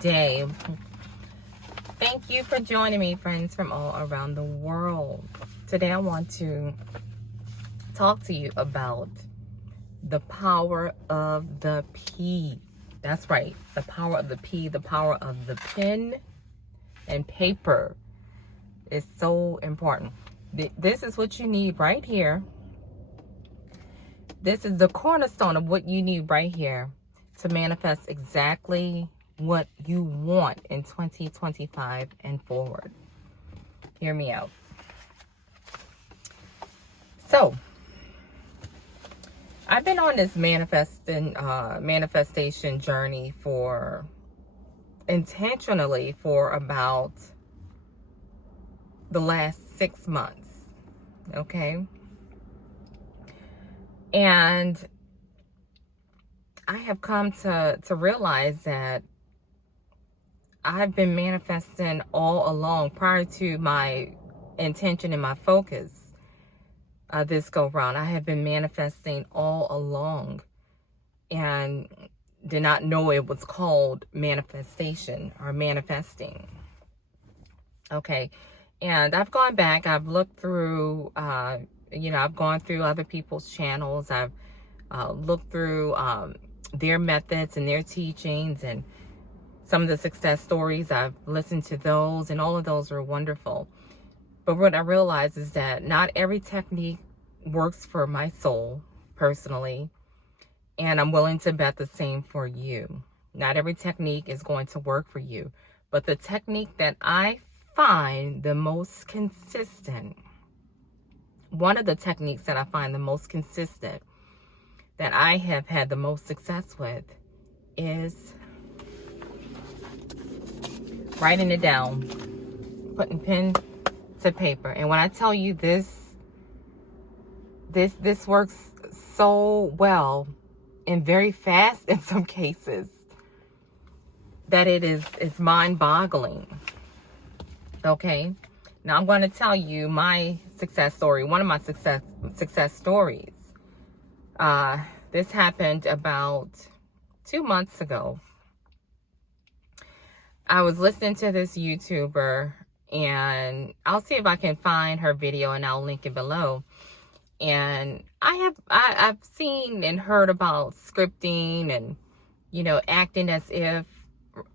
Day. Thank you for joining me, friends from all around the world. Today I want to talk to you about the power of the P. That's right, the power of the P, the power of the pen and paper is so important. This is what you need right here. This is the cornerstone of what you need right here to manifest exactly what you want in 2025 and forward. Hear me out. So, I've been on this manifestation journey intentionally for about the last 6 months. Okay? And I have come to realize that I've been manifesting all along prior to my intention and my focus this go round. I have been manifesting all along and did not know it was called manifestation or manifesting. Okay. And I've gone back, I've looked through, I've gone through other people's channels. I've looked through their methods and their teachings and some of the success stories. I've listened to those, and all of those are wonderful. But what I realize is that not every technique works for my soul personally, and I'm willing to bet the same for you. Not every technique is going to work for you, but the technique that I find the most consistent, one of the techniques that I find the most consistent, that I have had the most success with, is writing it down, putting pen to paper. And when I tell you this works so well and very fast in some cases that it's mind-boggling. Okay, now I'm going to tell you my success story. One of my success stories. This happened about 2 months ago. I was listening to this YouTuber, and I'll see if I can find her video and I'll link it below. And I've seen and heard about scripting and, acting as if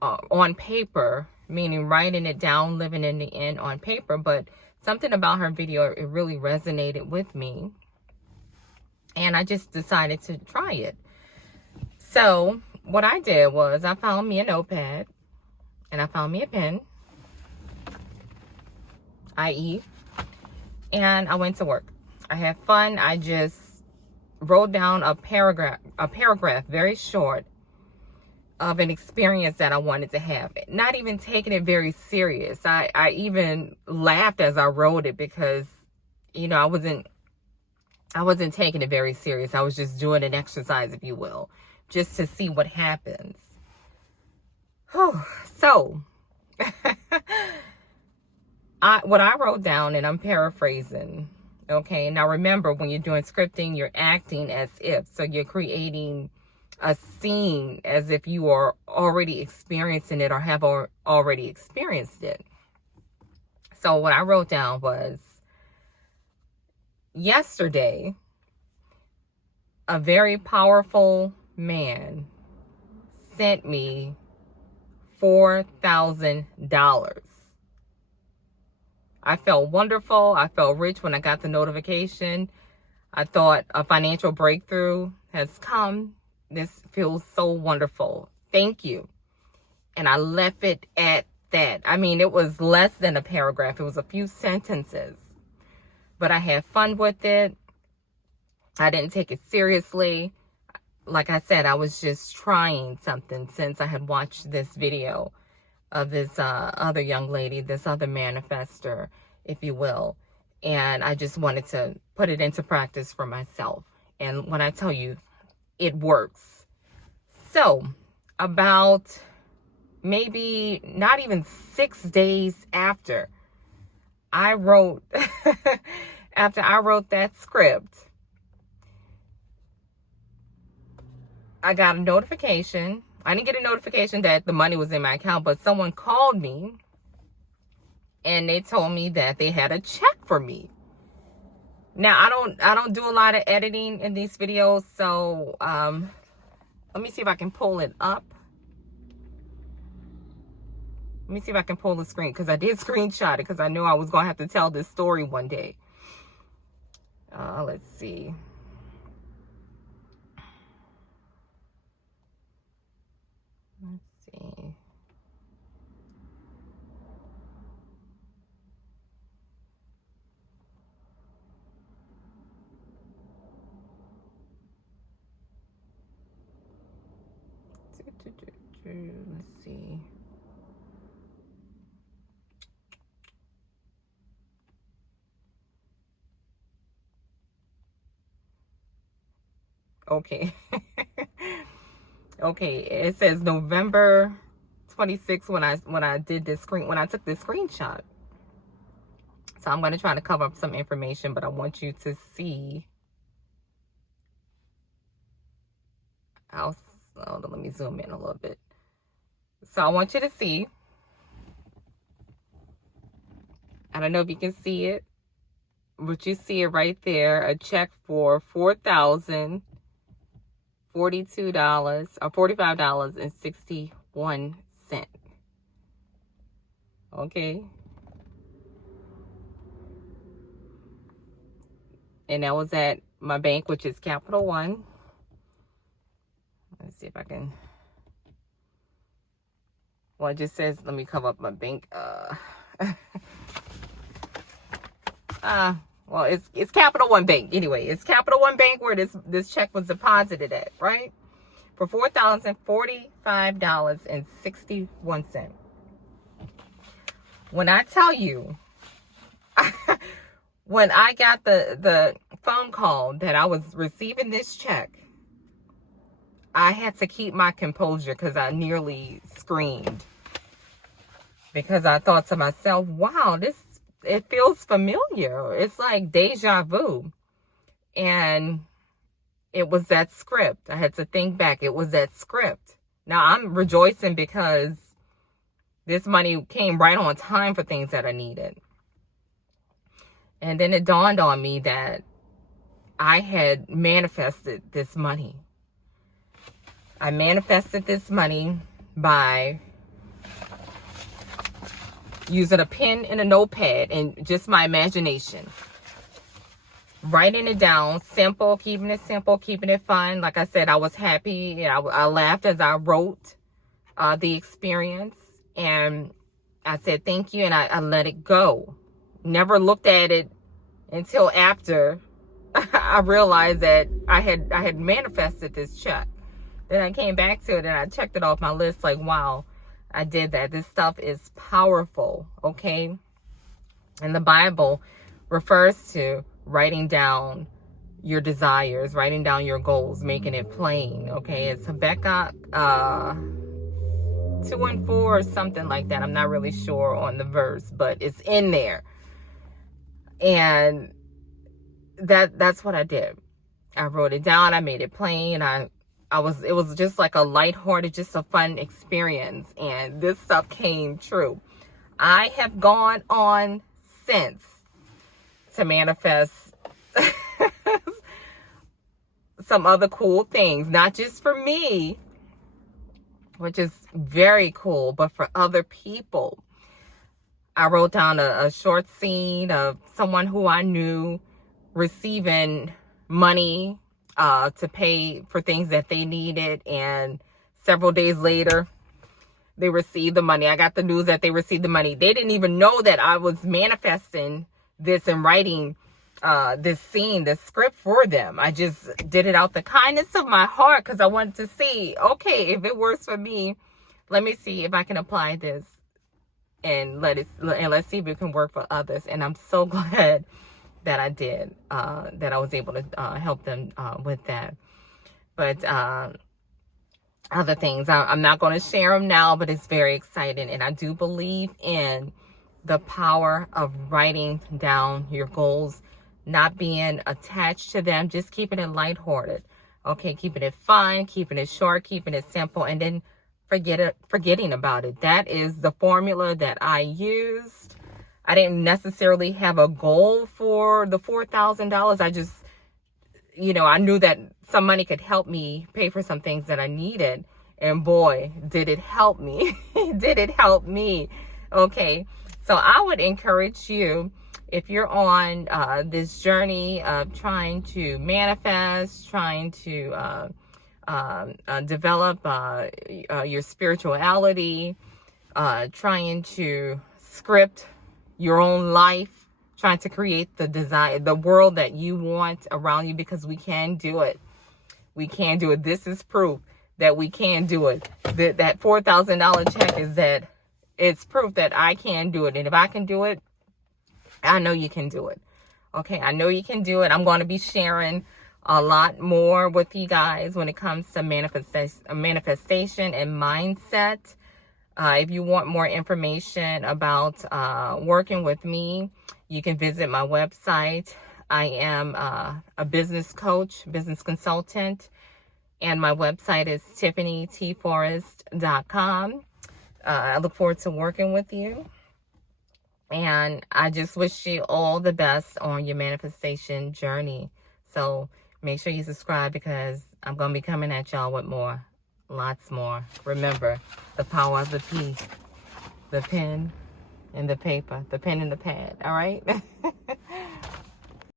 on paper, meaning writing it down, living in the end on paper. But something about her video, it really resonated with me. And I just decided to try it. So what I did was I found me a notepad and I found me a pen, i.e., and I went to work. I had fun. I just wrote down a paragraph, very short, of an experience that I wanted to have. Not even taking it very serious. I even laughed as I wrote it because, I wasn't taking it very serious. I was just doing an exercise, if you will, just to see what happens. So, what I wrote down, and I'm paraphrasing, okay? Now remember, when you're doing scripting, you're acting as if. So you're creating a scene as if you are already experiencing it or have already experienced it. So what I wrote down was, yesterday, a very powerful man sent me $4,000. I felt wonderful. I felt rich when I got the notification. I thought a financial breakthrough has come. This feels so wonderful. Thank you. And I left it at that. I mean, it was less than a paragraph. It was a few sentences. But I had fun with it. I didn't take it seriously. Like I said, I was just trying something since I had watched this video of this other young lady, this other manifester, if you will. And I just wanted to put it into practice for myself. And when I tell you, it works. So about maybe not even 6 days after I wrote, after I wrote that script, I got a notification I didn't get a notification that the money was in my account, but someone called me and they told me that they had a check for me. Now, I don't do a lot of editing in these videos, so let me see if I can pull it up. Let me see if I can pull the screen, because I did screenshot it because I knew I was going to have to tell this story one day. Let's see. Let's see. Let's see. Okay. Okay, it says November 26th when I did this when I took this screenshot. So I'm going to try to cover up some information, but I want you to see. Hold on, let me zoom in a little bit. So I want you to see. I don't know if you can see it, but you see it right there. A check for $4,042 or $45.61. Okay. And that was at my bank, which is Capital One. Let's see if I can. Well, it just says, let me cover up my bank. Well, it's Capital One Bank. Anyway, it's Capital One Bank where this check was deposited at, right? For $4,045.61. When I tell you, when I got the phone call that I was receiving this check, I had to keep my composure because I nearly screamed. Because I thought to myself, wow, it feels familiar. It's like deja vu. And it was that script. I had to think back. It was that script. Now I'm rejoicing because this money came right on time for things that I needed. And then it dawned on me that I had manifested this money. I manifested this money by using a pen and a notepad and just my imagination. Writing it down, simple, keeping it fun. Like I said, I was happy. I laughed as I wrote the experience. And I said, thank you. And I let it go. Never looked at it until after I realized that I had manifested this check. Then I came back to it and I checked it off my list like, wow, I did that. This stuff is powerful, okay? And the Bible refers to writing down your desires, writing down your goals, making it plain, okay? It's Habakkuk 2:4 or something like that. I'm not really sure on the verse, but it's in there. And that's what I did. I wrote it down. I made it plain. It was just like a lighthearted, just a fun experience. And this stuff came true. I have gone on since to manifest some other cool things, not just for me, which is very cool, but for other people. I wrote down a short scene of someone who I knew receiving money to pay for things that they needed, and several days later they received the money. I got the news that they received the money. They didn't even know that I was manifesting this and writing this scene, this script for them. I just did it out the kindness of my heart because I wanted to see, okay, if it works for me, let me see if I can apply this and let's see if it can work for others. And I'm so glad that I did, that I was able to help them with that. But other things, I'm not going to share them now, but it's very exciting. And I do believe in the power of writing down your goals, not being attached to them, just keeping it lighthearted. Okay, keeping it fun, keeping it short, keeping it simple, and then forgetting about it. That is the formula that I used. I didn't necessarily have a goal for the $4,000. I just, I knew that some money could help me pay for some things that I needed. And boy, did it help me. Did it help me? Okay. So I would encourage you, if you're on this journey of trying to manifest, trying to develop your spirituality, trying to script your own life, trying to create the world that you want around you, because we can do it. We can do it. This is proof that we can do it. That $4,000 check it's proof that I can do it. And if I can do it, I know you can do it. Okay, I know you can do it. I'm going to be sharing a lot more with you guys when it comes to manifestation and mindset. If you want more information about working with me, you can visit my website. I am a business coach, business consultant, and my website is tiffanytforrest.com. I look forward to working with you. And I just wish you all the best on your manifestation journey. So make sure you subscribe, because I'm going to be coming at y'all with more. Lots more. Remember, the power of the P, the pen and the paper, the pen and the pad. All right?